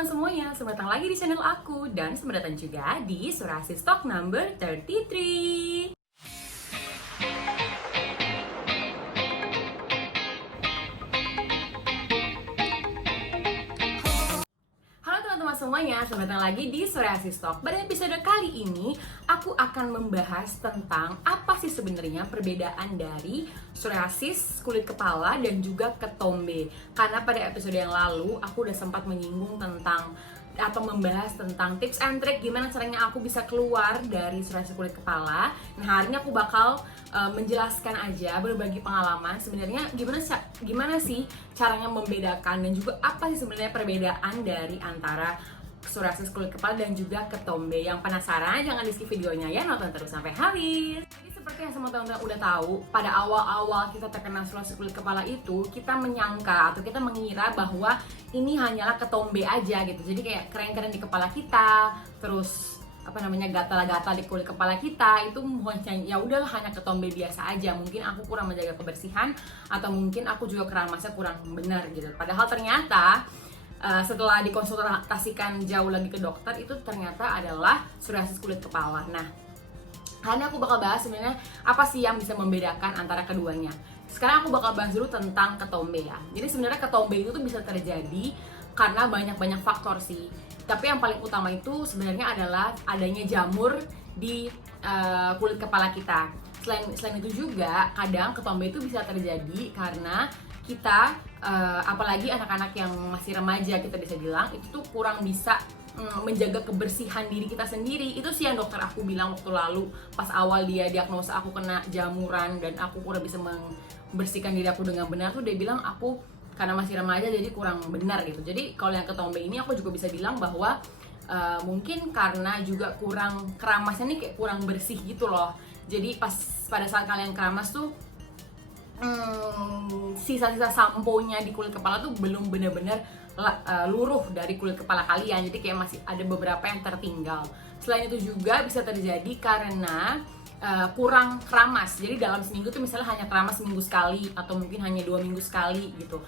teman-teman semuanya, selamat datang lagi di channel aku dan selamat datang juga di Surasi Stock number 33. Halo teman-teman semuanya, selamat datang lagi di Surasi Stock. Pada episode kali ini, aku akan membahas tentang apa sih sebenarnya perbedaan dari psoriasis kulit kepala dan juga ketombe. Karena pada episode yang lalu, aku udah sempat menyinggung tentang atau membahas tentang tips and trick gimana caranya aku bisa keluar dari psoriasis kulit kepala. Nah, hari ini aku bakal menjelaskan aja, berbagi pengalaman sebenarnya gimana sih caranya membedakan dan juga apa sih sebenarnya perbedaan dari antara psoriasis kulit kepala dan juga ketombe. Yang penasaran jangan di skip videonya ya, nonton terus sampai habis. Jadi seperti yang semua teman-teman udah tahu, pada awal-awal kita terkena psoriasis kulit kepala itu kita menyangka atau kita mengira bahwa ini hanyalah ketombe aja gitu. Jadi kayak kering-kering di kepala kita, terus gatal-gatal di kulit kepala kita itu ya udahlah hanya ketombe biasa aja. Mungkin aku kurang menjaga kebersihan atau mungkin aku juga keramasnya kurang benar gitu. Padahal ternyata setelah dikonsultasikan jauh lagi ke dokter, itu ternyata adalah psoriasis kulit kepala. Nah, hari ini aku bakal bahas sebenarnya apa sih yang bisa membedakan antara keduanya. Sekarang aku bakal bahas dulu tentang ketombe ya. Jadi sebenarnya ketombe itu tuh bisa terjadi karena banyak faktor sih. Tapi yang paling utama itu sebenarnya adalah adanya jamur di kulit kepala kita. Selain itu juga kadang ketombe itu bisa terjadi karena kita apalagi anak-anak yang masih remaja, kita bisa bilang itu tuh kurang bisa menjaga kebersihan diri kita sendiri. Itu sih yang dokter aku bilang waktu lalu pas awal dia diagnosa aku kena jamuran dan aku kurang bisa membersihkan diri aku dengan benar. Tuh dia bilang aku karena masih remaja jadi kurang benar gitu. Jadi kalau yang ketombe ini aku juga bisa bilang bahwa mungkin karena juga kurang keramasnya nih, kayak kurang bersih gitu loh. Jadi pada saat kalian keramas tuh sisa-sisa sampo-nya di kulit kepala tuh belum benar-benar luruh dari kulit kepala kalian. Jadi kayak masih ada beberapa yang tertinggal. Selain itu juga bisa terjadi karena kurang keramas. Jadi dalam seminggu tuh misalnya hanya keramas seminggu sekali atau mungkin hanya 2 minggu sekali gitu.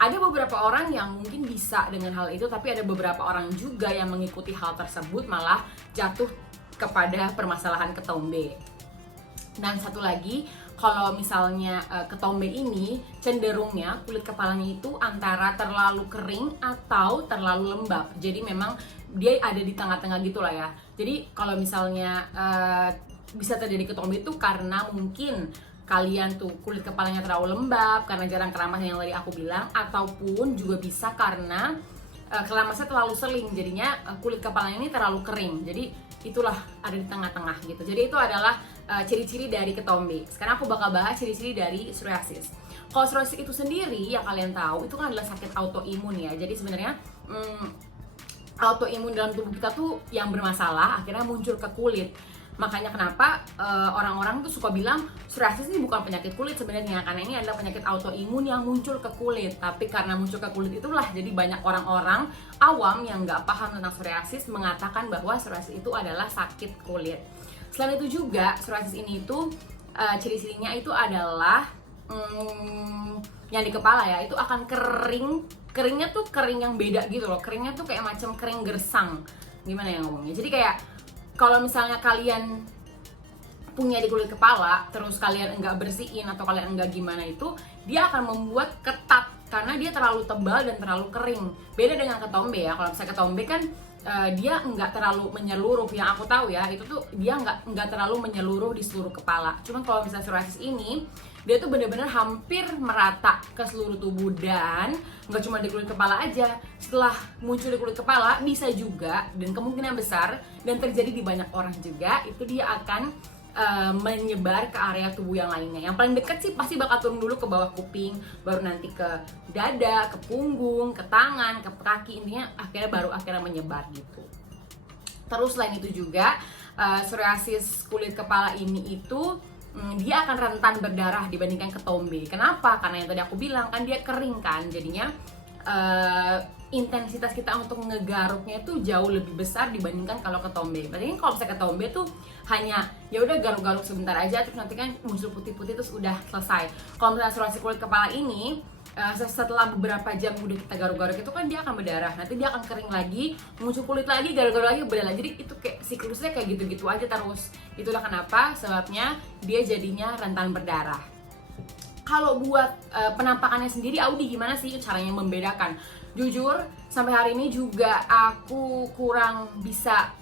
Ada beberapa orang yang mungkin bisa dengan hal itu, tapi ada beberapa orang juga yang mengikuti hal tersebut malah jatuh kepada permasalahan ketombe. Dan satu lagi, kalau misalnya ketombe ini cenderungnya kulit kepalanya itu antara terlalu kering atau terlalu lembab. Jadi memang dia ada di tengah-tengah gitu lah ya. Jadi kalau misalnya bisa terjadi ketombe itu karena mungkin kalian tuh kulit kepalanya terlalu lembab karena jarang keramas yang tadi aku bilang, ataupun juga bisa karena keramasnya terlalu sering, jadinya kulit kepalanya ini terlalu kering. Jadi itulah ada di tengah-tengah gitu. Jadi itu adalah ciri-ciri dari ketombe. Sekarang aku bakal bahas ciri-ciri dari psoriasis. Kalau psoriasis itu sendiri yang kalian tahu itu kan adalah sakit autoimun ya. Jadi sebenarnya autoimun dalam tubuh kita tuh yang bermasalah akhirnya muncul ke kulit. Makanya kenapa orang-orang tuh suka bilang psoriasis ini bukan penyakit kulit sebenarnya, karena ini adalah penyakit autoimun yang muncul ke kulit. Tapi karena muncul ke kulit itulah jadi banyak orang-orang awam yang nggak paham tentang psoriasis mengatakan bahwa psoriasis itu adalah sakit kulit. Selain itu juga psoriasis ini tuh ciri-cirinya itu adalah yang di kepala ya, itu akan keringnya tuh kering yang beda gitu loh. Keringnya tuh kayak macam kering gersang, gimana ya ngomongnya. Jadi kayak kalau misalnya kalian punya di kulit kepala, terus kalian enggak bersihin atau kalian enggak gimana, itu dia akan membuat ketat karena dia terlalu tebal dan terlalu kering. Beda dengan ketombe ya. Kalau misalnya ketombe kan dia enggak terlalu menyeluruh, yang aku tahu ya, itu tuh dia enggak terlalu menyeluruh di seluruh kepala. Cuman kalau misalnya psoriasis ini dia tuh benar-benar hampir merata ke seluruh tubuh, dan nggak cuma di kulit kepala aja. Setelah muncul di kulit kepala bisa juga, dan kemungkinan besar dan terjadi di banyak orang juga, itu dia akan menyebar ke area tubuh yang lainnya. Yang paling dekat sih pasti bakal turun dulu ke bawah kuping, baru nanti ke dada, ke punggung, ke tangan, ke kaki, intinya baru akhirnya menyebar gitu. Terus selain itu juga psoriasis kulit kepala ini itu dia akan rentan berdarah dibandingkan ketombe. Kenapa? Karena yang tadi aku bilang kan dia kering kan, jadinya intensitas kita untuk ngegaruknya itu jauh lebih besar dibandingkan kalau ketombe. Berarti kalau misalnya ketombe tuh hanya ya udah garuk-garuk sebentar aja, terus nanti kan muncul putih-putih terus udah selesai. Kalau misalnya psoriasis kulit kepala ini setelah beberapa jam udah kita garuk-garuk itu kan dia akan berdarah, nanti dia akan kering lagi, muncul kulit lagi, garuk-garuk lagi, berdarah. Jadi itu kayak siklusnya kayak gitu-gitu aja terus. Itulah kenapa sebabnya dia jadinya rentan berdarah. Kalau buat penampakannya sendiri, Audi gimana sih caranya membedakan? Jujur sampai hari ini juga aku kurang bisa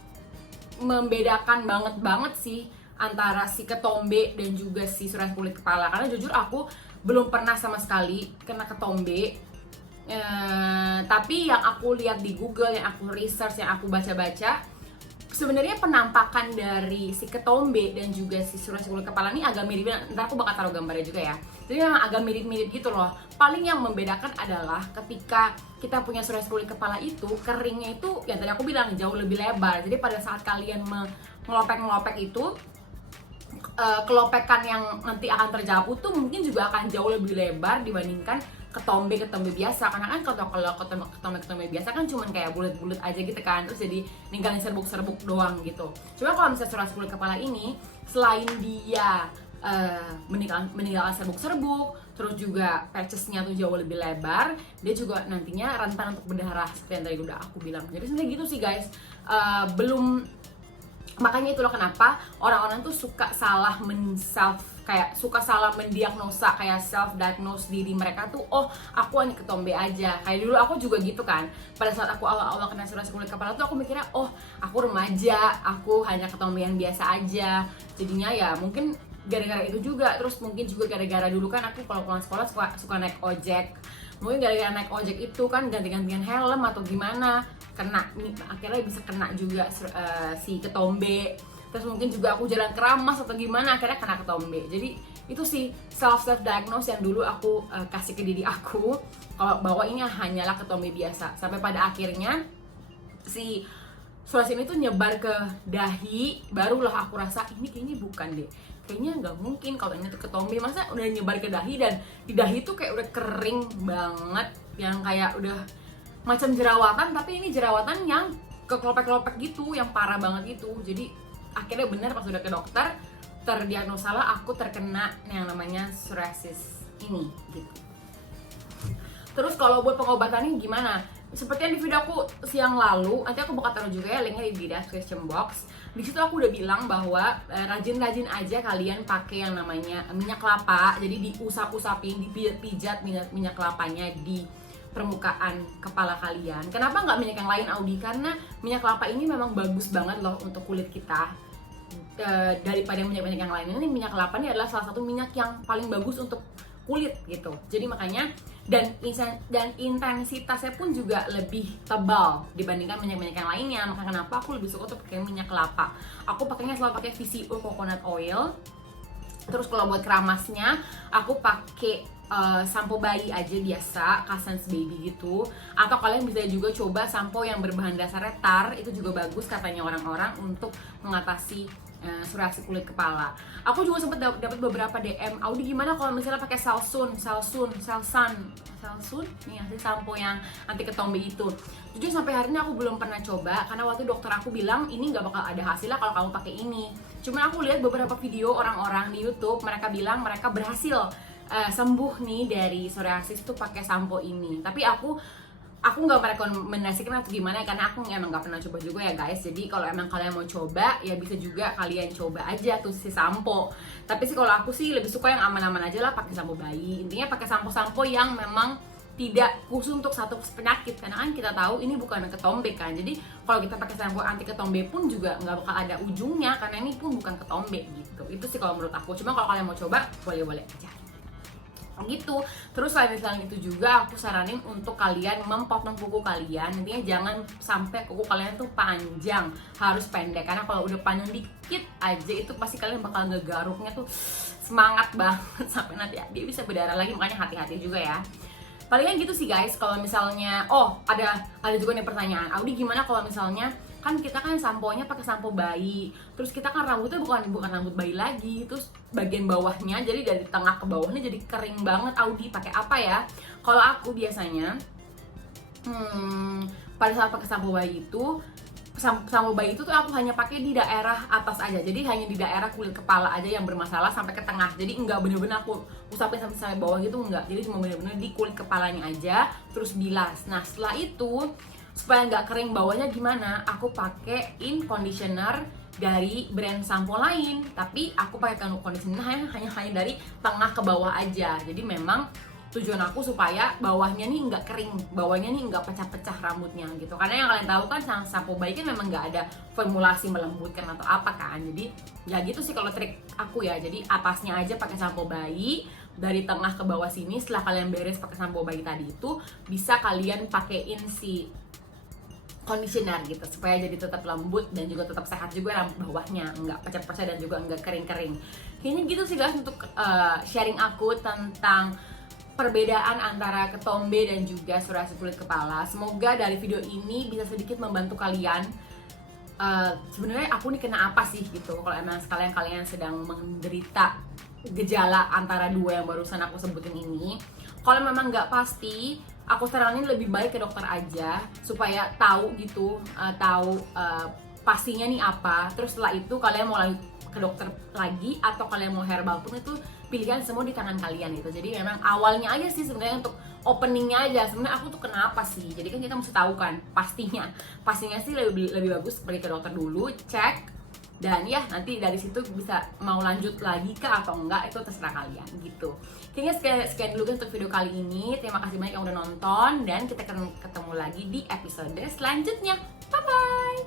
membedakan banget sih antara si ketombe dan juga si psoriasis kulit kepala, karena jujur aku belum pernah sama sekali kena ketombe. Tapi yang aku lihat di Google, yang aku research, yang aku baca-baca, sebenarnya penampakan dari si ketombe dan juga si psoriasis kulit kepala ini agak mirip. Ntar aku bakal taruh gambarnya juga ya. Jadi memang agak mirip-mirip gitu loh. Paling yang membedakan adalah ketika kita punya psoriasis kulit kepala itu, keringnya itu yang tadi aku bilang jauh lebih lebar. Jadi pada saat kalian ngelopek itu, kelopekan yang nanti akan terjabut tuh mungkin juga akan jauh lebih lebar dibandingkan ketombe biasa. Karena kan kalau ketombe biasa kan cuman kayak bulat-bulat aja gitu kan, terus jadi ninggalin serbuk-serbuk doang gitu. Cuma kalau misalnya psoriasis kulit kepala ini, selain dia meninggalkan serbuk-serbuk, terus juga patchesnya tuh jauh lebih lebar, dia juga nantinya rentan untuk berdarah seperti yang tadi udah aku bilang. Jadi sebenarnya gitu sih guys. Makanya itulah kenapa orang-orang tuh suka salah mendiagnosa, kayak self diagnose diri mereka tuh, oh aku hanya ketombe aja. Kayak dulu aku juga gitu kan, pada saat aku awal-awal kena psoriasis kulit kepala tuh aku mikirnya, oh aku remaja, aku hanya ketombean biasa aja. Jadinya ya mungkin gara-gara itu juga, terus mungkin juga gara-gara dulu kan aku kalau pulang sekolah suka naik ojek. Mungkin gara-gara naik ojek itu kan ganti-gantian helm atau gimana, akhirnya bisa kena juga si ketombe. Terus mungkin juga aku jalan keramas atau gimana, akhirnya kena ketombe. Jadi itu sih self diagnose yang dulu aku kasih ke diri aku, kalau bahwa ini hanyalah ketombe biasa. Sampai pada akhirnya si psoriasis ini tuh nyebar ke dahi, barulah aku rasa ini kayaknya bukan deh, kayaknya nggak mungkin kalau ini tuh ketombe. Masa udah nyebar ke dahi, dan di dahi tuh kayak udah kering banget, yang kayak udah macam jerawatan, tapi ini jerawatan yang kekelopek-kelopek gitu, yang parah banget gitu. Jadi akhirnya benar pas udah ke dokter, terdiagnosalah aku terkena yang namanya psoriasis ini gitu. Terus kalau buat pengobatannya gimana? Seperti yang di video aku siang lalu, nanti aku bakal taruh juga ya linknya di description box. Di situ aku udah bilang bahwa rajin-rajin aja kalian pakai yang namanya minyak kelapa. Jadi diusap-usapin, dipijat minyak kelapanya di permukaan kepala kalian. Kenapa nggak minyak yang lain, Audi? Karena minyak kelapa ini memang bagus banget loh untuk kulit kita. Daripada minyak-minyak yang lain, ini minyak kelapa ini adalah salah satu minyak yang paling bagus untuk kulit gitu. Jadi makanya dan intensitasnya pun juga lebih tebal dibandingkan minyak-minyak yang lainnya. Maka kenapa aku lebih suka untuk pakai minyak kelapa. Aku pakainya selalu pakai VCO coconut oil. Terus kalau buat keramasnya aku pakai sampo bayi aja biasa, Cassens Baby gitu. Atau kalian bisa juga coba sampo yang berbahan dasarnya tar, itu juga bagus katanya orang-orang untuk mengatasi psoriasis kulit kepala. Aku juga sempat dapat beberapa DM, Audi gimana kalau misalnya pakai Selsun nih sih sampo yang anti ketombe itu. Jujur sampai hari ini aku belum pernah coba, karena waktu dokter aku bilang ini nggak bakal ada hasilnya kalau kamu pakai ini. Cuman aku lihat beberapa video orang-orang di YouTube, mereka bilang mereka berhasil sembuh nih dari psoriasis tuh pakai sampo ini. Tapi aku nggak merekomendasikan atau gimana, karena aku emang nggak pernah coba juga ya guys. Jadi kalau emang kalian mau coba ya bisa juga kalian coba aja tuh si sampo. Tapi sih kalau aku sih lebih suka yang aman-aman aja lah, pakai sampo bayi. Intinya pakai sampo-sampo yang memang tidak khusus untuk satu penyakit, karena kan kita tahu ini bukan ketombe kan. Jadi kalau kita pakai sampo anti ketombe pun juga nggak bakal ada ujungnya, karena ini pun bukan ketombe gitu. Itu sih kalau menurut aku. Cuma kalau kalian mau coba boleh-boleh aja gitu. Terus selain itu juga aku saranin untuk kalian memotong kuku kalian. Intinya jangan sampai kuku kalian tuh panjang, harus pendek. Karena kalau udah panjang dikit aja itu pasti kalian bakal ngegaruknya tuh semangat banget sampai nanti dia bisa berdarah lagi. Makanya hati-hati juga ya. Palingan gitu sih guys. Kalau misalnya ada juga nih pertanyaan, Audi gimana kalau misalnya kan kita kan samponya pakai sampo bayi, terus kita kan rambutnya bukan rambut bayi lagi, terus bagian bawahnya jadi dari tengah ke bawahnya jadi kering banget, Audi pakai apa ya? Kalau aku biasanya pada saat pakai sampo bayi itu sampo bayi itu tuh aku hanya pakai di daerah atas aja, jadi hanya di daerah kulit kepala aja yang bermasalah sampai ke tengah. Jadi enggak bener-bener aku usapin sampai bawah gitu, enggak. Jadi cuma bener-bener di kulit kepalanya aja, terus bilas. Nah setelah itu supaya nggak kering bawahnya gimana, aku pakein conditioner dari brand sampo lain, tapi aku pakai conditioner hanya dari tengah ke bawah aja. Jadi memang tujuan aku supaya bawahnya nih nggak kering, bawahnya nih nggak pecah-pecah rambutnya gitu. Karena yang kalian tahu kan sampo bayi kan memang nggak ada formulasi melembutkan atau apa kan. Jadi ya gitu sih kalau trik aku ya. Jadi atasnya aja pakai sampo bayi, dari tengah ke bawah sini setelah kalian beres pakai sampo bayi tadi itu bisa kalian pakein si conditioner gitu supaya jadi tetap lembut dan juga tetap sehat juga rambut bawahnya, nggak pecah-pecah dan juga nggak kering-kering. Kayaknya gitu sih guys untuk sharing aku tentang perbedaan antara ketombe dan juga psoriasis kulit kepala. Semoga dari video ini bisa sedikit membantu kalian. Sebenarnya aku nih kena apa sih gitu. Kalau emang kalian sedang menderita gejala antara dua yang barusan aku sebutin ini, kalau memang nggak pasti, aku saranin lebih baik ke dokter aja supaya tahu gitu, pastinya nih apa. Terus setelah itu kalian mau lanjut ke dokter lagi atau kalian mau herbal pun itu pilihan semua di tangan kalian gitu. Jadi memang awalnya aja sih sebenarnya untuk openingnya aja sebenarnya aku tuh kenapa sih. Jadi kan kita mesti tahu kan pastinya sih lebih bagus pergi ke dokter dulu, cek, dan ya nanti dari situ bisa mau lanjut lagi kah atau enggak itu terserah kalian gitu. Kayaknya sekian dulu untuk video kali ini. Terima kasih banyak yang udah nonton dan kita ketemu lagi di episode selanjutnya. Bye bye.